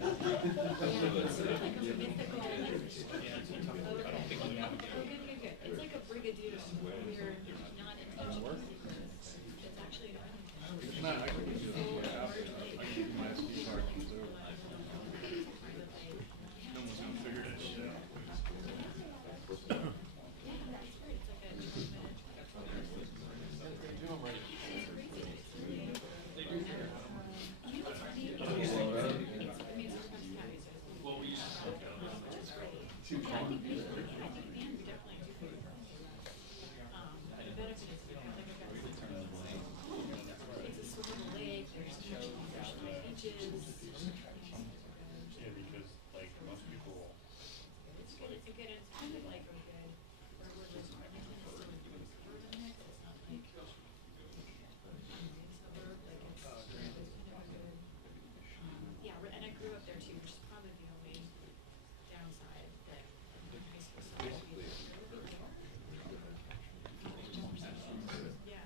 It's like a brigadier. We're not intentional. It's actually No, I can do it. My SD card comes over. No one's gonna figure that shit out. Yeah, because like most people, It's good. It's a good. It's kind of like a good. Where we're just everything is still in suburban mix. It's not like suburb. Like it's kind of a good. Yeah, and I grew up there too, which is probably the only downside that in high school. Yeah.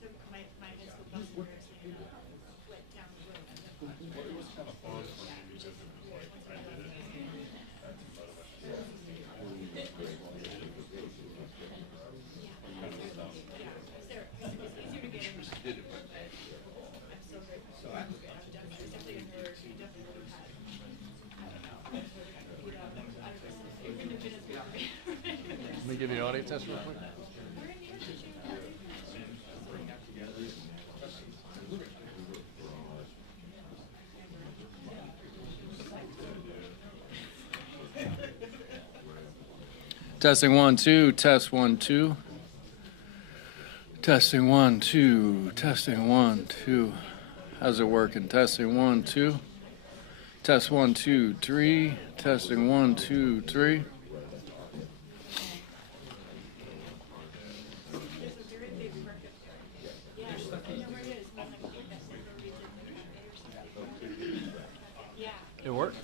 So my high school bus went down the road. it was kind of fun for me because it was like I did it. Let me give you an audio test real quick. Testing 1 2, test 1 2. Testing 1 2, testing 1 2. How's it working? Testing 1 2. Test 1 2 3. Testing 1 2 3. It worked?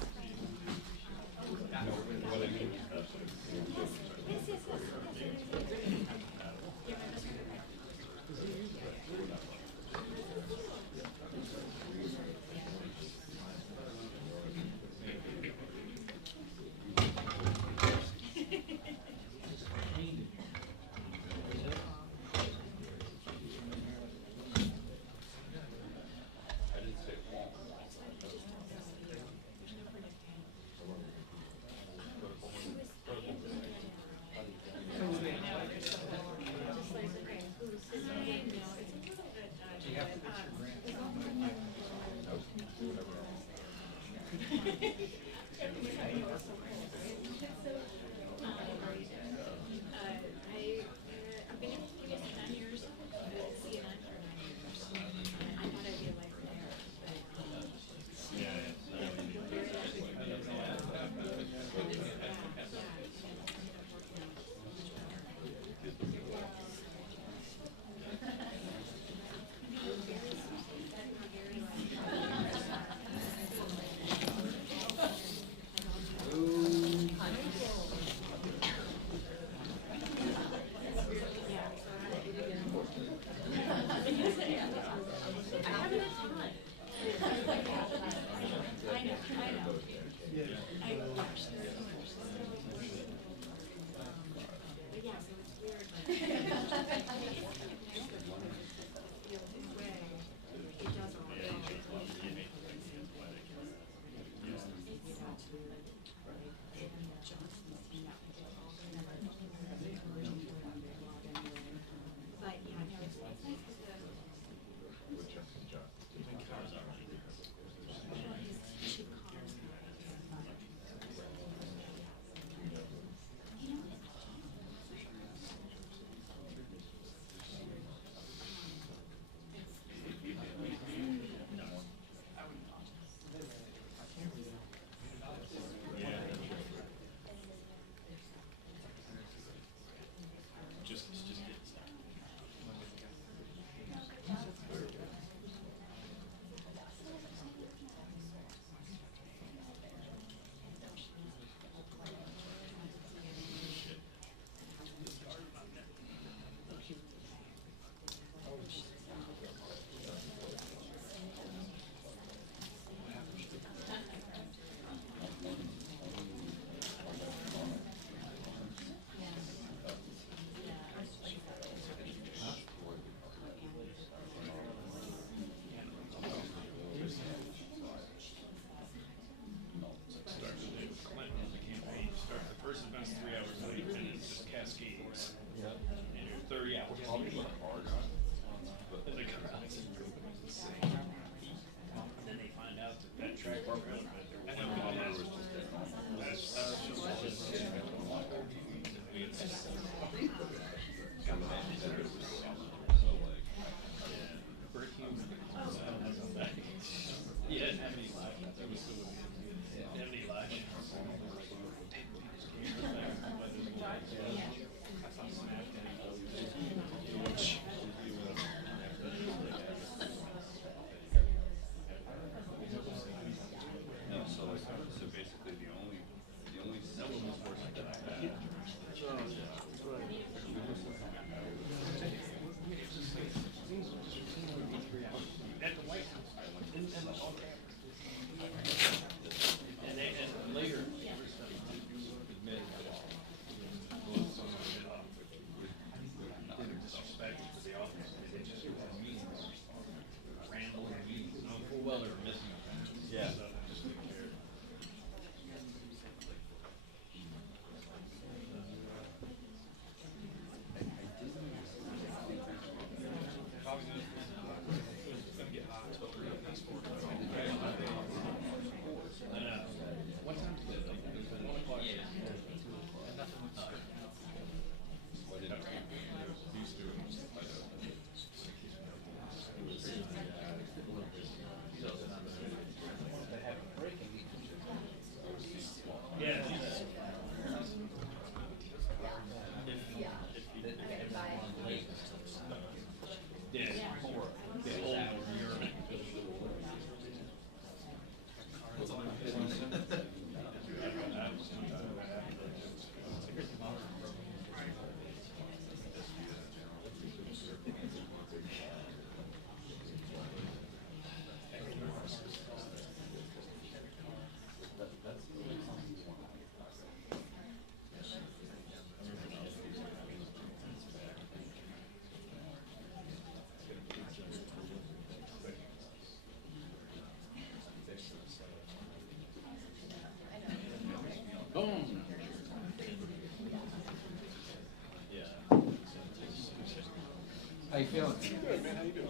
How you feeling? Good, man. How you doing?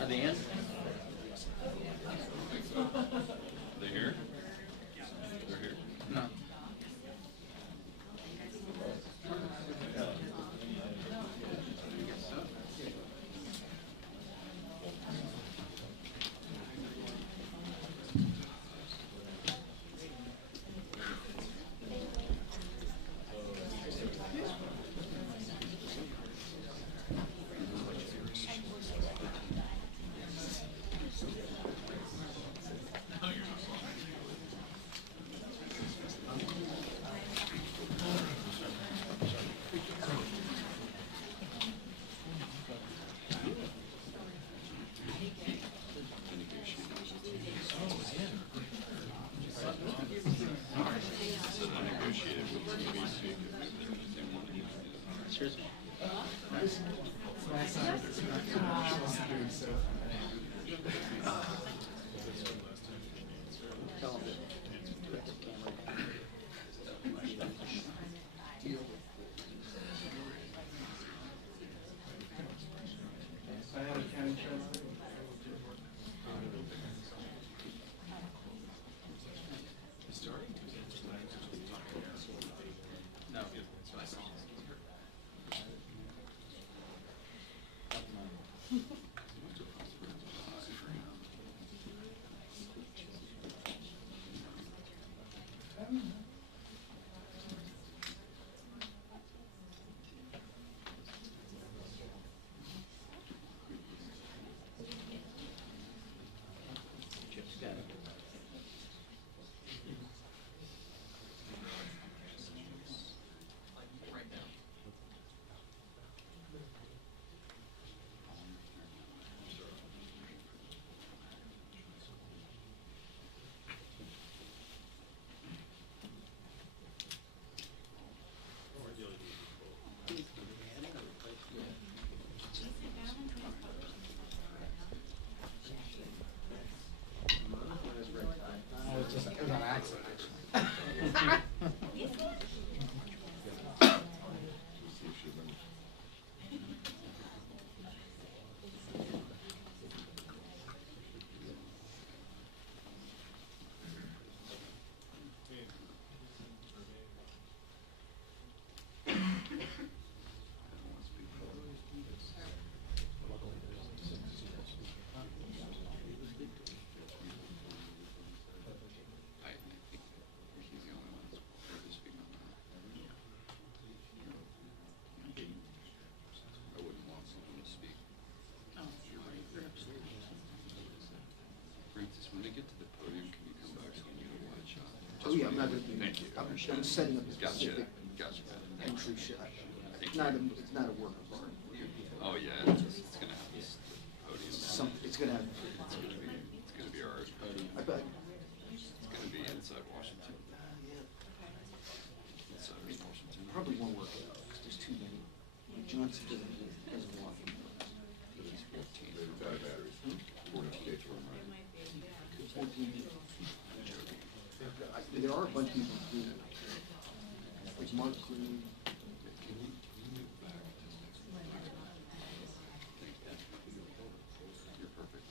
Are they in? They here? They're here. No. Cheers. No. It was on accident. Francis, when they get to the podium, can you come back and give a one shot? Oh, yeah, I'm not gonna do, Thank you. I'm setting up a Gotcha, specific gotcha. entry shot. Thank It's not a, you. it's not a work of art. Oh, yeah, it's gonna have this podium. It's gonna have, It's gonna be art. I bet, Johnson doesn't want them. He's 14. They've got batteries. 14 for him, right? There are a bunch of people who do that. Like Mark Green. Can you move back just next to the fire? You're perfect.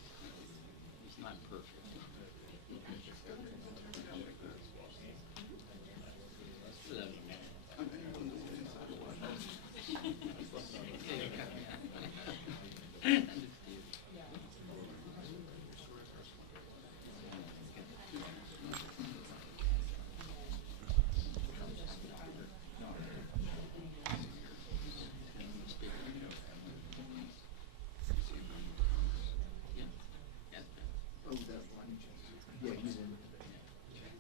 He's not perfect. Oh, that one. Yeah, he's in. Okay.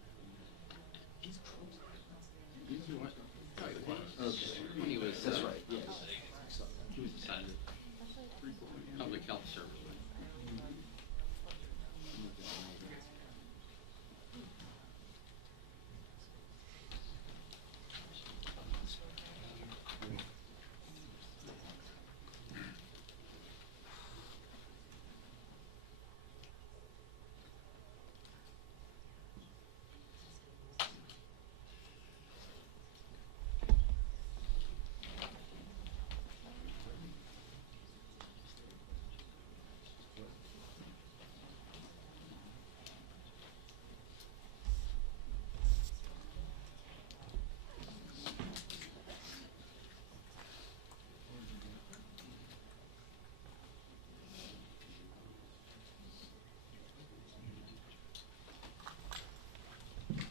When he was, That's right, yes. he was assigned public health service.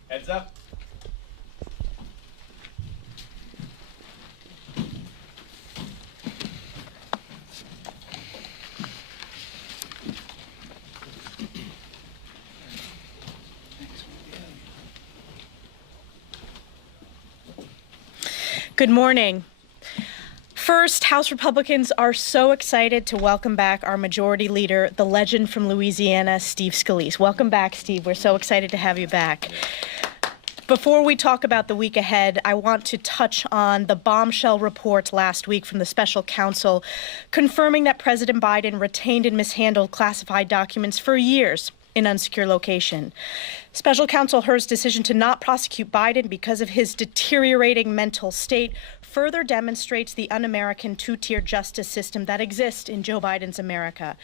Heads up. Good morning. First, House Republicans are so excited to welcome back our Majority Leader, the legend from Louisiana, Steve Scalise. Welcome back, Steve. We're so excited to have you back. Before we talk about the week ahead, I want to touch on the bombshell report last week from the special counsel confirming that President Biden retained and mishandled classified documents for years in unsecure location. Special counsel Hur's decision to not prosecute Biden because of his deteriorating mental state further demonstrates the un-American two-tier justice system that exists in Joe Biden's America.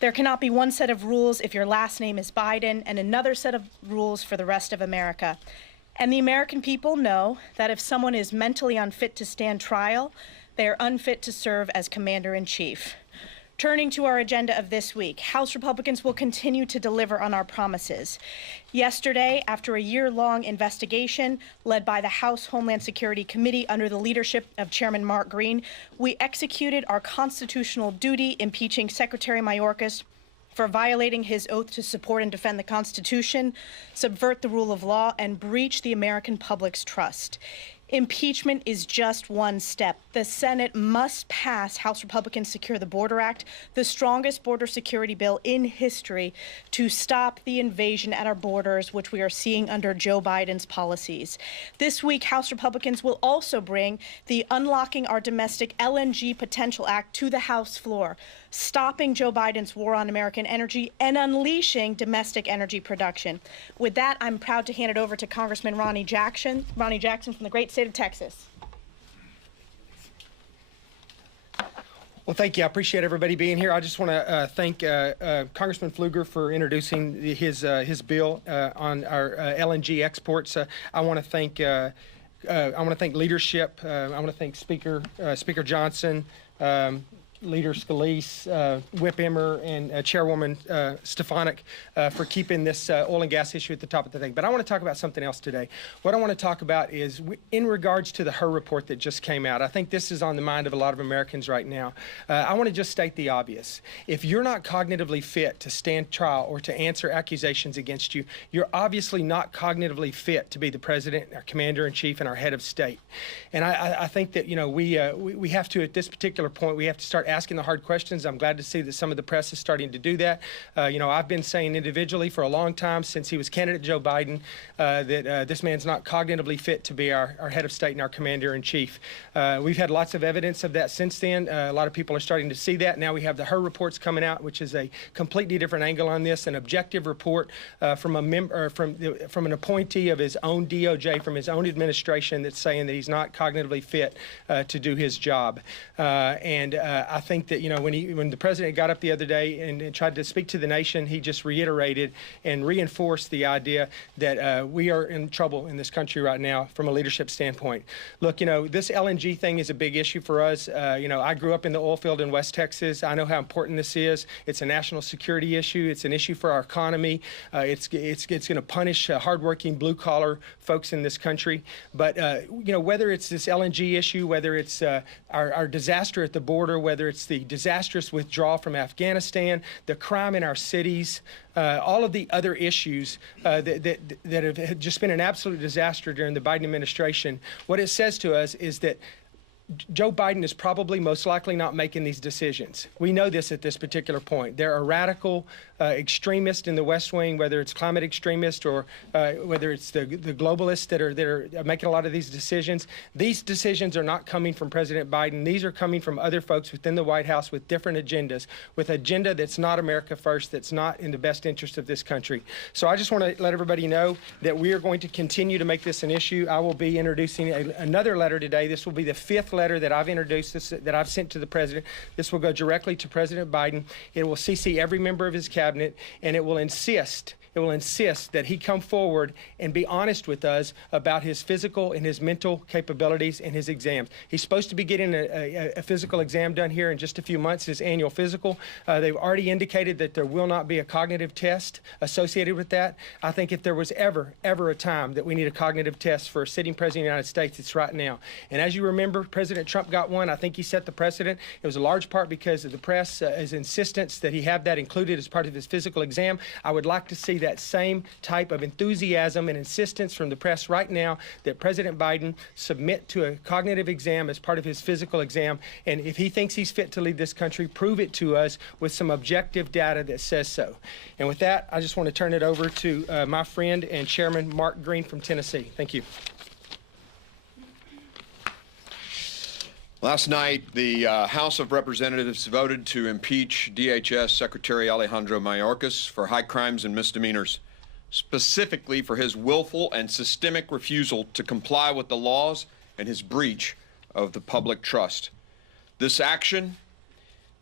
There cannot be one set of rules if your last name is Biden and another set of rules for the rest of America. And the American people know that if someone is mentally unfit to stand trial, they are unfit to serve as commander-in-chief. Turning to our agenda of this week, House Republicans will continue to deliver on our promises. Yesterday, after a year-long investigation led by the House Homeland Security Committee under the leadership of Chairman Mark Green, we executed our constitutional duty impeaching Secretary Mayorkas for violating his oath to support and defend the Constitution, subvert the rule of law, and breach the American public's trust. Impeachment is just one step. The Senate must pass House Republicans Secure the Border Act, the strongest border security bill in history, to stop the invasion at our borders, which we are seeing under Joe Biden's policies. This week, House Republicans will also bring the Unlocking Our Domestic LNG Potential Act to the House floor, stopping Joe Biden's war on American energy and unleashing domestic energy production. With that, I'm proud to hand it over to Congressman Ronny Jackson from the great state of Texas. Well, thank you. I appreciate everybody being here. I just want to thank Congressman Pfluger for introducing his bill on our LNG exports. I want to thank leadership. I want to thank Speaker Johnson, Leader Scalise, Whip Emmer, and Chairwoman Stefanik for keeping this oil and gas issue at the top of the thing. But I want to talk about something else today. What I want to talk about is in regards to the Hur report that just came out. I think this is on the mind of a lot of Americans right now. I want to just state the obvious. If you're not cognitively fit to stand trial or to answer accusations against you, you're obviously not cognitively fit to be the president, our commander-in-chief, and our head of state. And I think that, you know, we have to, at this particular point, we have to start asking the hard questions. I'm glad to see that some of the press is starting to do that. I've been saying individually for a long time since he was candidate Joe Biden that this man's not cognitively fit to be our head of state and our commander-in-chief. We've had lots of evidence of that since then. A lot of people are starting to see that. Now we have the HER reports coming out, which is a completely different angle on this, an objective report from an appointee of his own DOJ, from his own administration, that's saying that he's not cognitively fit to do his job. I think that when the president got up the other day and tried to speak to the nation, he just reiterated and reinforced the idea that we are in trouble in this country right now from a leadership standpoint. Look, this LNG thing is a big issue for us. I grew up in the oil field in West Texas. I know how important this is. It's a national security issue. It's an issue for our economy. It's going to punish hardworking blue-collar folks in this country. But whether it's this LNG issue, whether it's our disaster at the border, whether it's the disastrous withdrawal from Afghanistan, the crime in our cities, all of the other issues that have just been an absolute disaster during the Biden administration, what it says to us is that Joe Biden is probably most likely not making these decisions. We know this at this particular point. There are radical extremists in the West Wing, whether it's climate extremists or whether it's the globalists that are making a lot of these decisions. These decisions are not coming from President Biden. These are coming from other folks within the White House with different agendas, with an agenda that's not America first, that's not in the best interest of this country. So I just want to let everybody know that we are going to continue to make this an issue. I will be introducing another letter today. This will be the 5th letter that I've introduced, that I've sent to the president. This will go directly to President Biden. It will CC every member of his cabinet, and it will insist that he come forward and be honest with us about his physical and his mental capabilities and his exams. He's supposed to be getting a physical exam done here in just a few months, his annual physical. They've already indicated that there will not be a cognitive test associated with that. I think if there was ever a time that we need a cognitive test for a sitting president of the United States, it's right now. And as you remember, President Trump got one. I think he set the precedent. It was a large part because of the press's insistence that he have that included as part of his physical exam. I would like to see that same type of enthusiasm and insistence from the press right now that President Biden submit to a cognitive exam as part of his physical exam. And if he thinks he's fit to lead this country, prove it to us with some objective data that says so. And with that, I just want to turn it over to my friend and Chairman Mark Green from Tennessee. Thank you. Last night, the House of Representatives voted to impeach DHS Secretary Alejandro Mayorkas for high crimes and misdemeanors, specifically for his willful and systemic refusal to comply with the laws and his breach of the public trust. This action,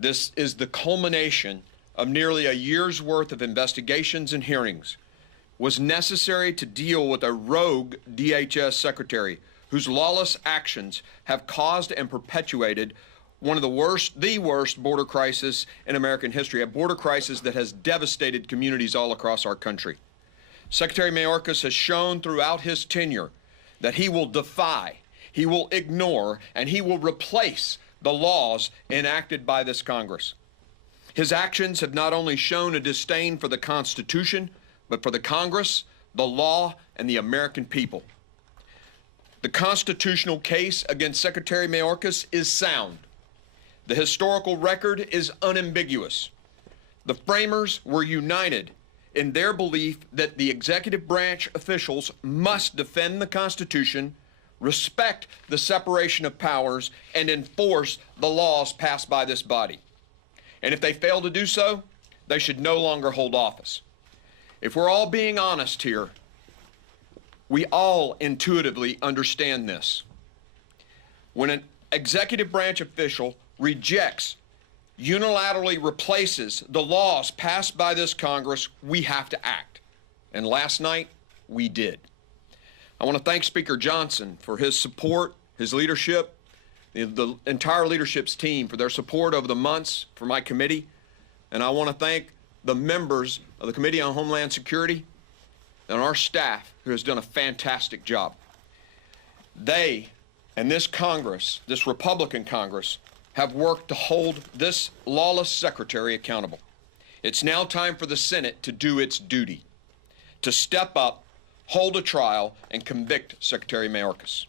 this is the culmination of nearly a year's worth of investigations and hearings, was necessary to deal with a rogue DHS secretary whose lawless actions have caused and perpetuated one of the worst border crisis in American history, a border crisis that has devastated communities all across our country. Secretary Mayorkas has shown throughout his tenure that he will defy, he will ignore, and he will replace the laws enacted by this Congress. His actions have not only shown a disdain for the Constitution, but for the Congress, the law, and the American people. The constitutional case against Secretary Mayorkas is sound. The historical record is unambiguous. The framers were united in their belief that the executive branch officials must defend the Constitution, respect the separation of powers, and enforce the laws passed by this body. And if they fail to do so, they should no longer hold office. If we're all being honest here, we all intuitively understand this. When an executive branch official rejects, unilaterally replaces the laws passed by this Congress, we have to act. And last night, we did. I want to thank Speaker Johnson for his support, his leadership, the entire leadership's team for their support over the months for my committee. And I want to thank the members of the Committee on Homeland Security and our staff who has done a fantastic job. They and this Congress, this Republican Congress, have worked to hold this lawless secretary accountable. It's now time for the Senate to do its duty, to step up, hold a trial, and convict Secretary Mayorkas.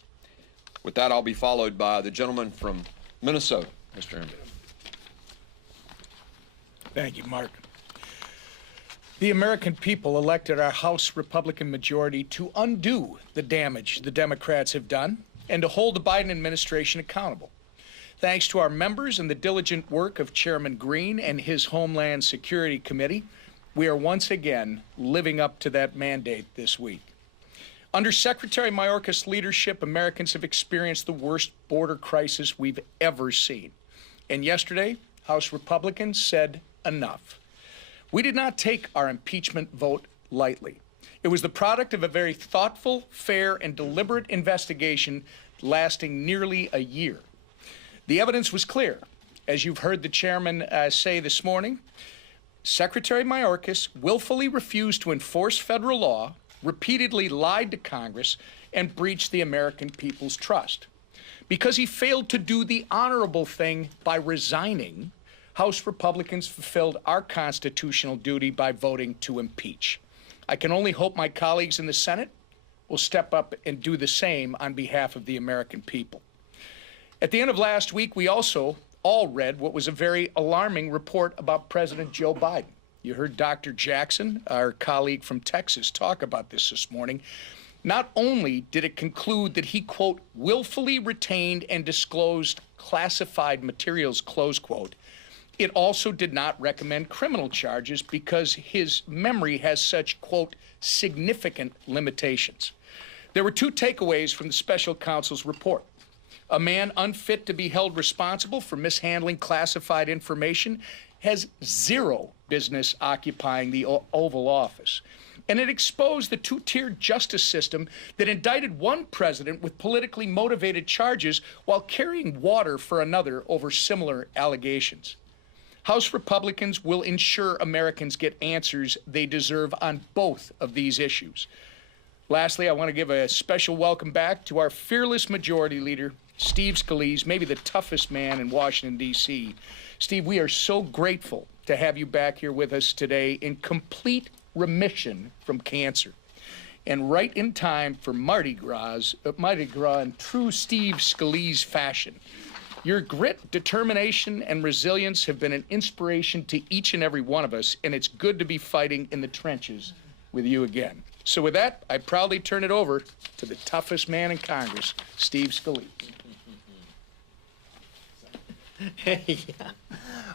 With that, I'll be followed by the gentleman from Minnesota, Mr. Chairman. Thank you, Mark. The American people elected our House Republican majority to undo the damage the Democrats have done and to hold the Biden administration accountable. Thanks to our members and the diligent work of Chairman Green and his Homeland Security Committee, we are once again living up to that mandate this week. Under Secretary Mayorkas' leadership, Americans have experienced the worst border crisis we've ever seen. And yesterday, House Republicans said enough. We did not take our impeachment vote lightly. It was the product of a very thoughtful, fair, and deliberate investigation lasting nearly a year. The evidence was clear. As you've heard the chairman say this morning, Secretary Mayorkas willfully refused to enforce federal law, repeatedly lied to Congress, and breached the American people's trust. Because he failed to do the honorable thing by resigning, House Republicans fulfilled our constitutional duty by voting to impeach. I can only hope my colleagues in the Senate will step up and do the same on behalf of the American people. At the end of last week, we also all read what was a very alarming report about President Joe Biden. You heard Dr. Jackson, our colleague from Texas, talk about this morning. Not only did it conclude that he, quote, willfully retained and disclosed classified materials, close quote, it also did not recommend criminal charges because his memory has such, quote, significant limitations. There were two takeaways from the special counsel's report. A man unfit to be held responsible for mishandling classified information has zero business occupying the Oval Office. And it exposed the two-tiered justice system that indicted one president with politically motivated charges while carrying water for another over similar allegations. House Republicans will ensure Americans get answers they deserve on both of these issues. Lastly, I want to give a special welcome back to our fearless majority leader, Steve Scalise, maybe the toughest man in Washington, D.C. Steve, we are so grateful to have you back here with us today in complete remission from cancer. And right in time for Mardi Gras in true Steve Scalise fashion. Your grit, determination, and resilience have been an inspiration to each and every one of us, and it's good to be fighting in the trenches with you again. So with that, I proudly turn it over to the toughest man in Congress, Steve Scalise. Yeah.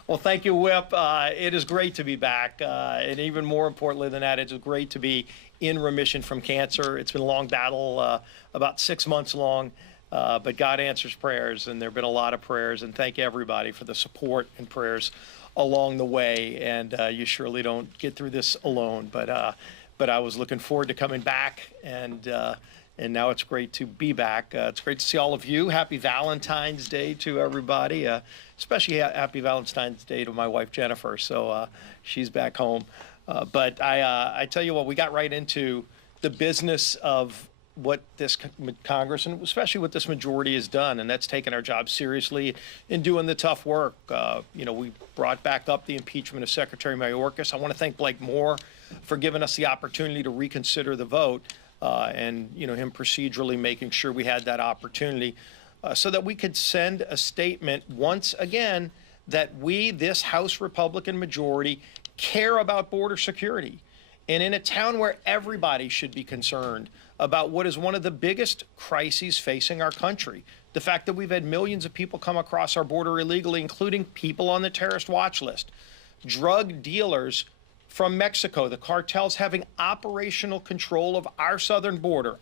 Well, thank you, Whip. It is great to be back. And even more importantly than that, it's great to be in remission from cancer. It's been a long battle, about 6 months long. But God answers prayers, and there have been a lot of prayers, and thank everybody for the support and prayers along the way. And you surely don't get through this alone. But I was looking forward to coming back, and now it's great to be back. It's great to see all of you. Happy Valentine's Day to everybody, especially happy Valentine's Day to my wife, Jennifer. So she's back home. But I tell you what, we got right into the business of what this Congress and especially what this majority has done, and that's taking our job seriously and doing the tough work. We brought back up the impeachment of Secretary Mayorkas. I want to thank Blake Moore for giving us the opportunity to reconsider the vote and him procedurally making sure we had that opportunity so that we could send a statement once again that we, this House Republican majority, care about border security. And in a town where everybody should be concerned about what is one of the biggest crises facing our country, the fact that we've had millions of people come across our border illegally, including people on the terrorist watch list, drug dealers from Mexico, the cartels having operational control of our southern border,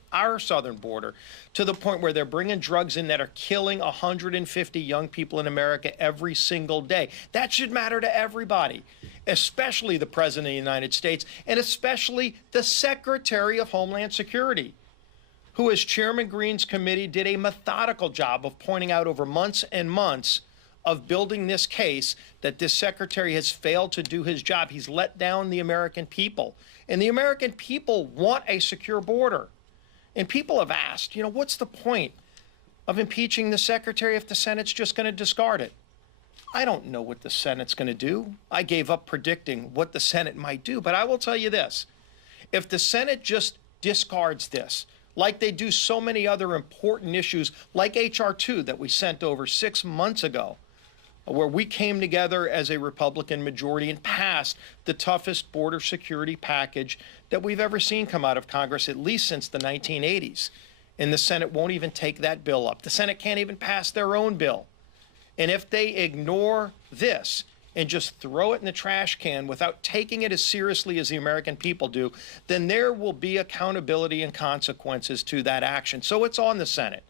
to the point where they're bringing drugs in that are killing 150 young people in America every single day. That should matter to everybody, especially the President of the United States, and especially the Secretary of Homeland Security, who, as Chairman Green's committee, did a methodical job of pointing out over months and months of building this case that this secretary has failed to do his job. He's let down the American people. And the American people want a secure border. And people have asked, what's the point of impeaching the secretary if the Senate's just going to discard it? I don't know what the Senate's going to do. I gave up predicting what the Senate might do. But I will tell you this. If the Senate just discards this, like they do so many other important issues, like H.R. 2 that we sent over 6 months ago, where we came together as a Republican majority and passed the toughest border security package that we've ever seen come out of Congress, at least since the 1980s. And the Senate won't even take that bill up. The Senate can't even pass their own bill. And if they ignore this and just throw it in the trash can without taking it as seriously as the American people do, then there will be accountability and consequences to that action. So it's on the Senate.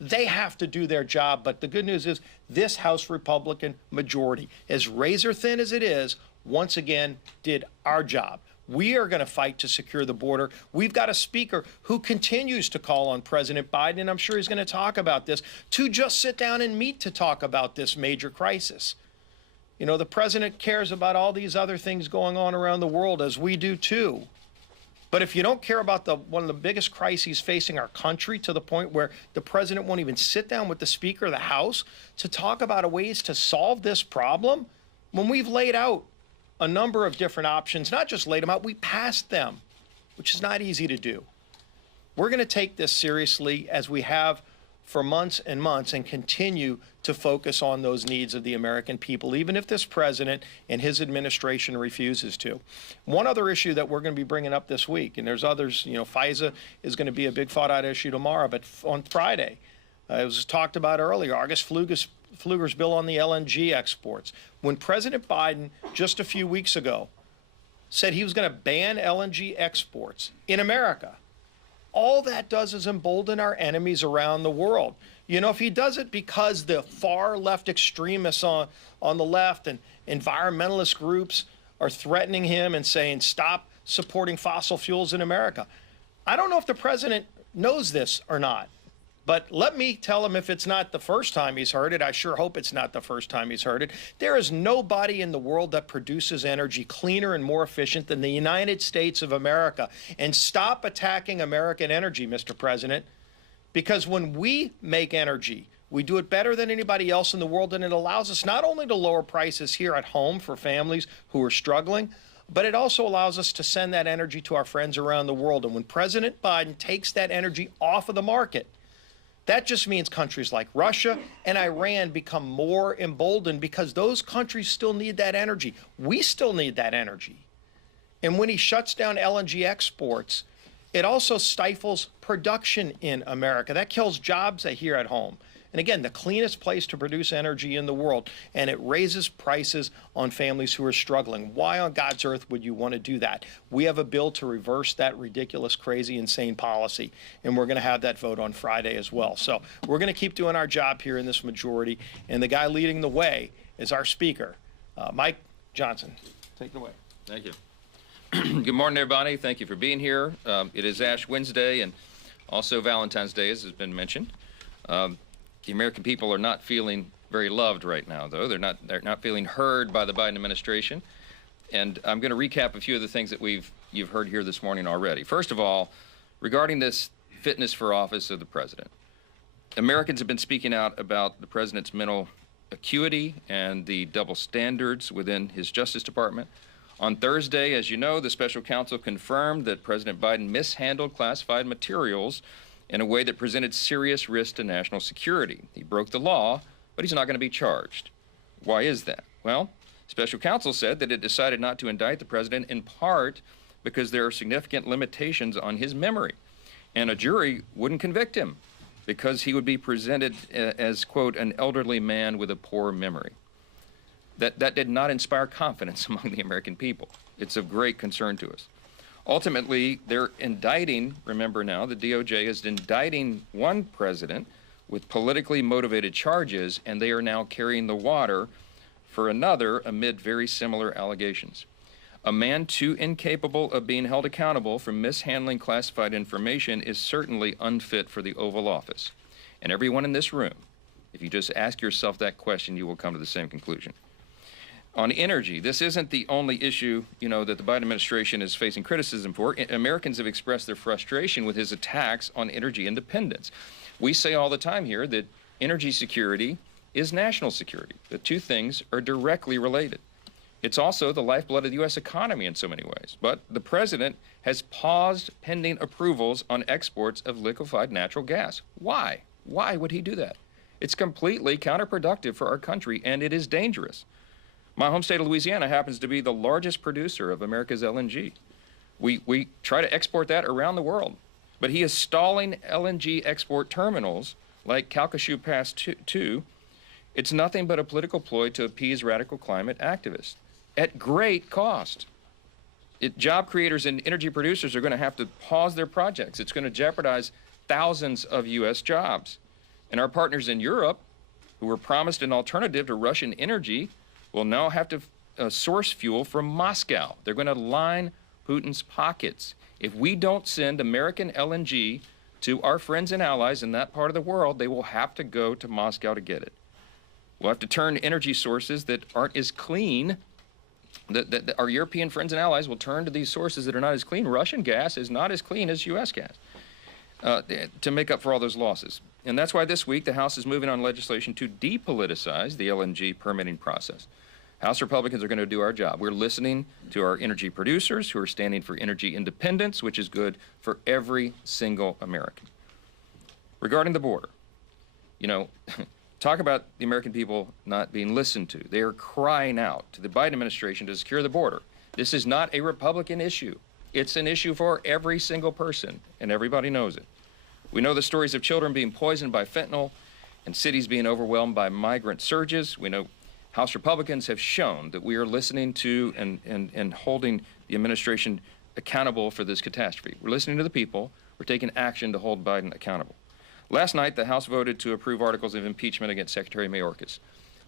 They have to do their job, but the good news is this House Republican majority, as razor thin as it is, once again did our job. We are going to fight to secure the border. We've got a speaker who continues to call on President Biden, and I'm sure he's going to talk about this, to just sit down and meet to talk about this major crisis. You know, the president cares about all these other things going on around the world, as we do too. But if you don't care about one of the biggest crises facing our country, to the point where the president won't even sit down with the Speaker of the House to talk about ways to solve this problem, when we've laid out a number of different options, not just laid them out, we passed them, which is not easy to do. We're going to take this seriously, as we have for months and months, and continue to focus on those needs of the American people, even if this president and his administration refuses to. One other issue that we're going to be bringing up this week, and there's others, you know, FISA is going to be a big fought-out issue tomorrow, but on Friday, it was talked about earlier, August Pfluger's bill on the LNG exports. When President Biden, just a few weeks ago, said he was going to ban LNG exports in America, all that does is embolden our enemies around the world. You know, if he does it because the far left extremists on the left and environmentalist groups are threatening him and saying, stop supporting fossil fuels in America. I don't know if the president knows this or not. But let me tell him, if it's not the first time he's heard it, I sure hope it's not the first time he's heard it. There is nobody in the world that produces energy cleaner and more efficient than the United States of America. And stop attacking American energy, Mr. President, because when we make energy, we do it better than anybody else in the world, and it allows us not only to lower prices here at home for families who are struggling, but it also allows us to send that energy to our friends around the world. And when President Biden takes that energy off of the market, that just means countries like Russia and Iran become more emboldened, because those countries still need that energy. We still need that energy. And when he shuts down LNG exports, it also stifles production in America. That kills jobs here at home. And again, the cleanest place to produce energy in the world, and it raises prices on families who are struggling. Why on God's earth would you want to do that? We have a bill to reverse that ridiculous, crazy, insane policy, and we're going to have that vote on Friday as well. So we're going to keep doing our job here in this majority, and the guy leading the way is our Speaker, Mike Johnson. Take it away. Thank you. Good morning, everybody. Thank you for being here. It is Ash Wednesday and also Valentine's Day, as has been mentioned. The American people are not feeling very loved right now, though. They're not feeling heard by the Biden administration. And I'm going to recap a few of the things that you've heard here this morning already. First of all, regarding this fitness for office of the president, Americans have been speaking out about the president's mental acuity and the double standards within his Justice Department. On Thursday, as you know, the special counsel confirmed that President Biden mishandled classified materials in a way that presented serious risk to national security. He broke the law, but he's not going to be charged. Why is that? Well, special counsel said that it decided not to indict the president in part because there are significant limitations on his memory, and a jury wouldn't convict him because he would be presented as, quote, an elderly man with a poor memory. That did not inspire confidence among the American people. It's of great concern to us. Ultimately, they're indicting, remember now, the DOJ is indicting one president with politically motivated charges, and they are now carrying the water for another amid very similar allegations. A man too incapable of being held accountable for mishandling classified information is certainly unfit for the Oval Office. And everyone in this room, if you just ask yourself that question, you will come to the same conclusion. On energy, this isn't the only issue, that the Biden administration is facing criticism for. Americans have expressed their frustration with his attacks on energy independence. We say all the time here that energy security is national security. The two things are directly related. It's also the lifeblood of the U.S. economy in so many ways. But the president has paused pending approvals on exports of liquefied natural gas. Why? Why would he do that? It's completely counterproductive for our country, and it is dangerous. My home state of Louisiana happens to be the largest producer of America's LNG. We try to export that around the world, but he is stalling LNG export terminals like Calcasieu Pass 2. It's nothing but a political ploy to appease radical climate activists at great cost. Job creators and energy producers are going to have to pause their projects. It's going to jeopardize thousands of U.S. jobs. And our partners in Europe, who were promised an alternative to Russian energy, will now have to source fuel from Moscow. They're going to line Putin's pockets. If we don't send American LNG to our friends and allies in that part of the world, they will have to go to Moscow to get it. We'll have to turn energy sources that aren't as clean. That our European friends and allies will turn to these sources that are not as clean. Russian gas is not as clean as U.S. gas to make up for all those losses. And that's why this week the House is moving on legislation to depoliticize the LNG permitting process. House Republicans are going to do our job. We're listening to our energy producers who are standing for energy independence, which is good for every single American. Regarding the border, talk about the American people not being listened to. They are crying out to the Biden administration to secure the border. This is not a Republican issue. It's an issue for every single person, and everybody knows it. We know the stories of children being poisoned by fentanyl and cities being overwhelmed by migrant surges. We know House Republicans have shown that we are listening to and holding the administration accountable for this catastrophe. We're listening to the people. We're taking action to hold Biden accountable. Last night, the House voted to approve articles of impeachment against Secretary Mayorkas.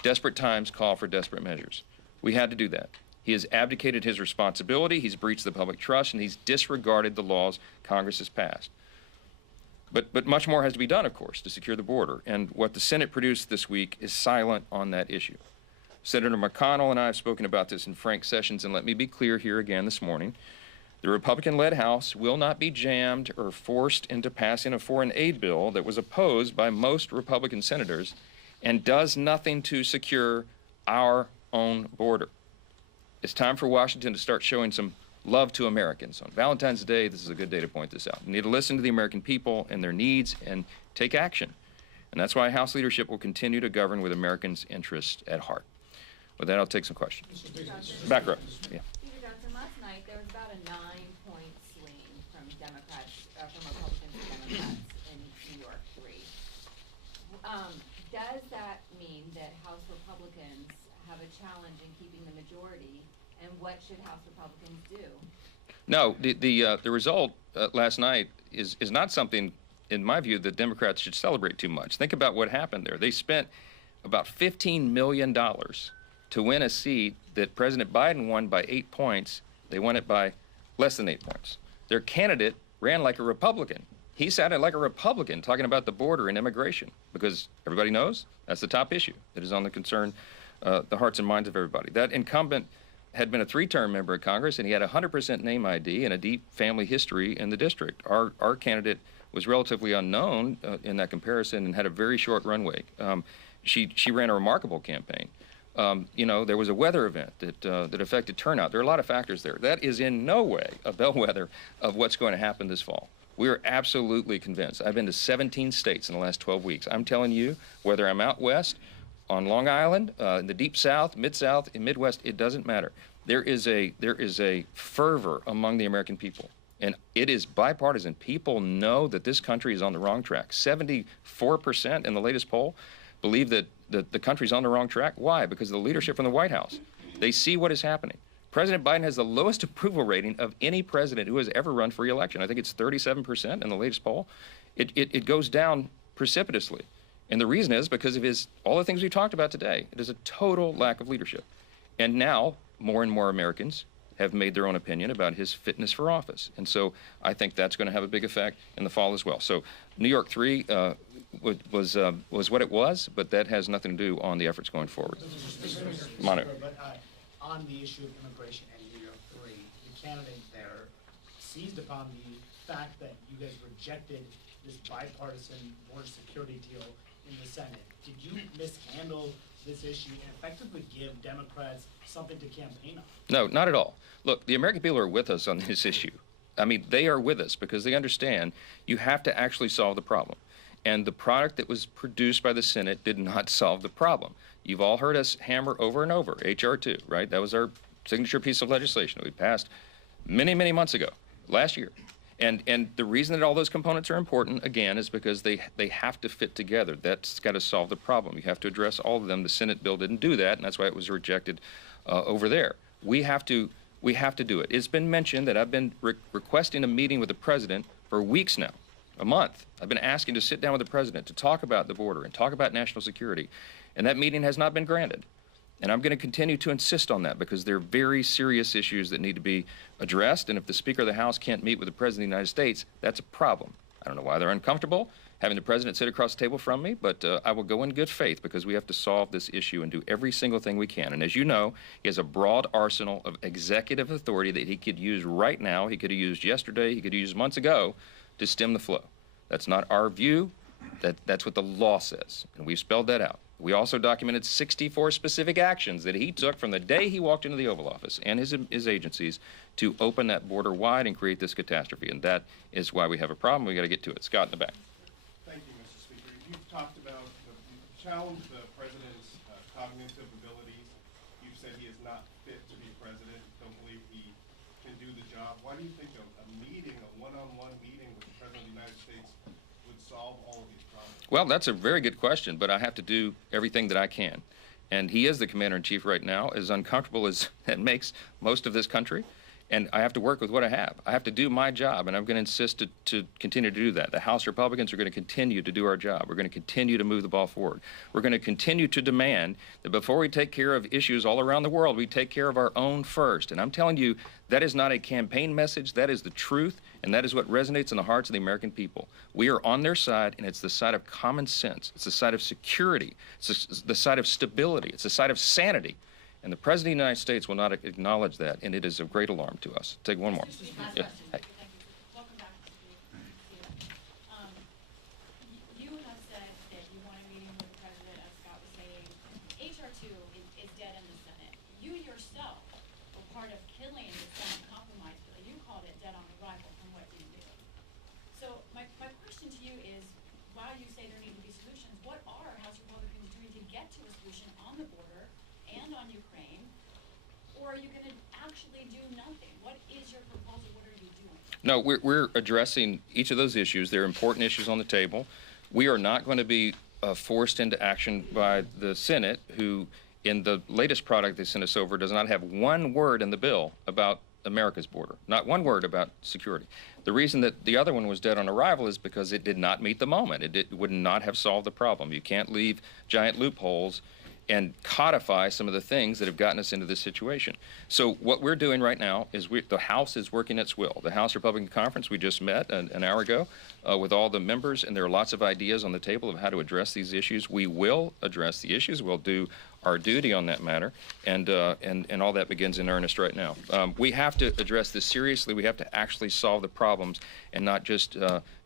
Desperate times call for desperate measures. We had to do that. He has abdicated his responsibility, he's breached the public trust, and he's disregarded the laws Congress has passed. But much more has to be done, of course, to secure the border. And what the Senate produced this week is silent on that issue. Senator McConnell and I have spoken about this in frank sessions, and let me be clear here again this morning. The Republican-led House will not be jammed or forced into passing a foreign aid bill that was opposed by most Republican senators and does nothing to secure our own border. It's time for Washington to start showing some love to Americans. On Valentine's Day, this is a good day to point this out. We need to listen to the American people and their needs and take action. And that's why House leadership will continue to govern with Americans' interests at heart. With that, I'll take some questions. Back row. Yeah. Speaker Johnson, last night there was about a 9-point swing from Republicans to Democrats in New York 3. Does that mean that House Republicans have a challenge in keeping the majority, and what should House Republicans do? No, the result last night is not something, in my view, that Democrats should celebrate too much. Think about what happened there. They spent about $15 million to win a seat that President Biden won by 8 points. They won it by less than 8 points. Their candidate ran like a Republican. He sounded like a Republican talking about the border and immigration, because everybody knows that's the top issue that is on the concern, the hearts and minds of everybody. That incumbent had been a 3-term member of Congress, and he had a 100% name ID and a deep family history in the district. Our candidate was relatively unknown in that comparison and had a very short runway. She ran a remarkable campaign. There was a weather event that affected turnout. There are a lot of factors there. That is in no way a bellwether of what's going to happen this fall. We are absolutely convinced. I've been to 17 states in the last 12 weeks. I'm telling you, whether I'm out west, on Long Island, in the Deep South, Mid-South, in Midwest, it doesn't matter. There is a fervor among the American people, and it is bipartisan. People know that this country is on the wrong track. 74% in the latest poll believe that the country's on the wrong track. Why? Because of the leadership from the White House. They see what is happening. President Biden has the lowest approval rating of any president who has ever run for re-election. I think it's 37% in the latest poll. It goes down precipitously. And the reason is because of all the things we talked about today. It is a total lack of leadership. And now more and more Americans have made their own opinion about his fitness for office. And so I think that's going to have a big effect in the fall as well. So New York 3 was what it was, but that has nothing to do on the efforts going forward. Manu. But on the issue of immigration and New York 3, the candidate there seized upon the fact that you guys rejected this bipartisan border security deal in the Senate. Did you mishandle this issue and effectively give Democrats something to campaign on? No, not at all. Look, the American people are with us on this issue. I mean, they are with us because they understand you have to actually solve the problem. And the product that was produced by the Senate did not solve the problem. You've all heard us hammer over and over H.R. 2, right? That was our signature piece of legislation that we passed many, many months ago, last year. And the reason that all those components are important, again, is because they have to fit together. That's got to solve the problem. You have to address all of them. The Senate bill didn't do that, and that's why it was rejected over there. We have to do it. It's been mentioned that I've been requesting a meeting with the president for weeks now, a month. I've been asking to sit down with the president to talk about the border and talk about national security, and that meeting has not been granted. And I'm going to continue to insist on that because they're very serious issues that need to be addressed. And if the Speaker of the House can't meet with the President of the United States, that's a problem. I don't know why they're uncomfortable having the President sit across the table from me, but I will go in good faith because we have to solve this issue and do every single thing we can. And as you know, he has a broad arsenal of executive authority that he could use right now, he could have used yesterday, he could have used months ago to stem the flow. That's not our view. That's what the law says, and we've spelled that out. We also documented 64 specific actions that he took from the day he walked into the Oval Office and his agencies to open that border wide and create this catastrophe. And that is why we have a problem. We got to get to it. Scott in the back. Thank you, Mr. Speaker. You've talked about, you've challenged the president's cognitive abilities. You've said he is not fit to be president. Don't believe he can do the job. Why do you think a meeting, a one-on-one meeting with the President of the United States would solve all of these problems? Well, that's a very good question, but I have to do everything that I can. And he is the commander-in-chief right now, as uncomfortable as that makes most of this country. And I have to work with what I have. I have to do my job, and I'm going to insist to continue to do that. The House Republicans are going to continue to do our job. We're going to continue to move the ball forward. We're going to continue to demand that before we take care of issues all around the world, we take care of our own first. And I'm telling you, that is not a campaign message. That is the truth, and that is what resonates in the hearts of the American people. We are on their side, and it's the side of common sense. It's the side of security. It's the side of stability. It's the side of sanity. And the President of the United States will not acknowledge that, and it is of great alarm to us. Take one more. Yeah. Hey. Welcome back, Steve. You have said that you want a meeting with the president, as Scott was saying. H.R. 2 is dead in the Senate. You yourself were part of killing the Senate compromise bill. You called it dead on arrival from what you did. So my question to you is, while you say there need to be solutions, what are House Republicans doing to get to a solution on the border and on Ukraine? Or are you going to actually do nothing? What is your proposal? What are you doing? No, we're addressing each of those issues. They're important issues on the table. We are not going to be forced into action by the Senate, who, in the latest product they sent us over, does not have one word in the bill about America's border, not one word about security. The reason that the other one was dead on arrival is because it did not meet the moment. It would not have solved the problem. You can't leave giant loopholes and codify some of the things that have gotten us into this situation. So what we're doing right now is the House is working its will. The House Republican Conference, we just met an hour ago with all the members, and there are lots of ideas on the table of how to address these issues. We will address the issues. We'll do our duty on that matter, and all that begins in earnest right now. We have to address this seriously. We have to actually solve the problems and not just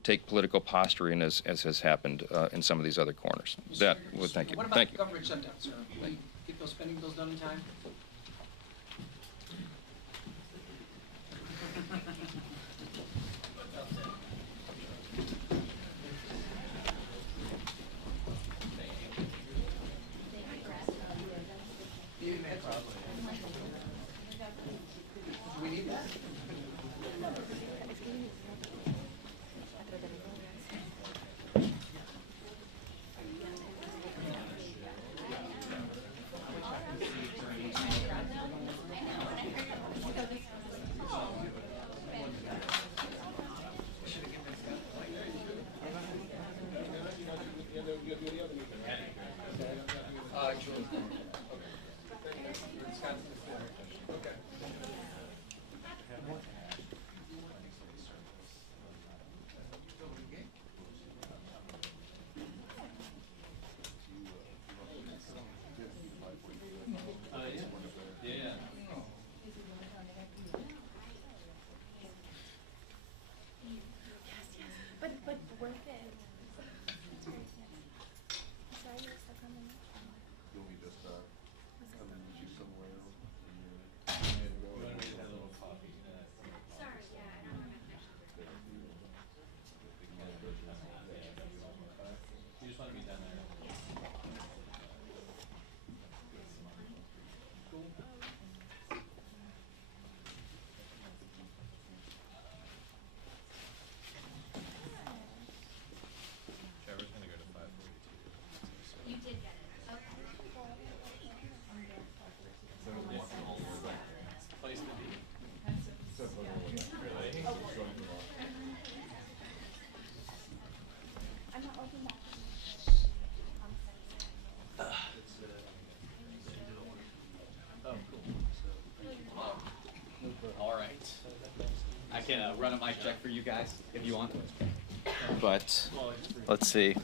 take political posturing as has happened in some of these other corners. That, well, thank you. What about Thank the you. government shutdown, sir? Will you get those spending bills done in time? Do we need that? But worth it. It's worth it. I'm sorry you're stuck on the You'll be just come and meet you somewhere. I can run a mic check for you guys if you want. But let's see.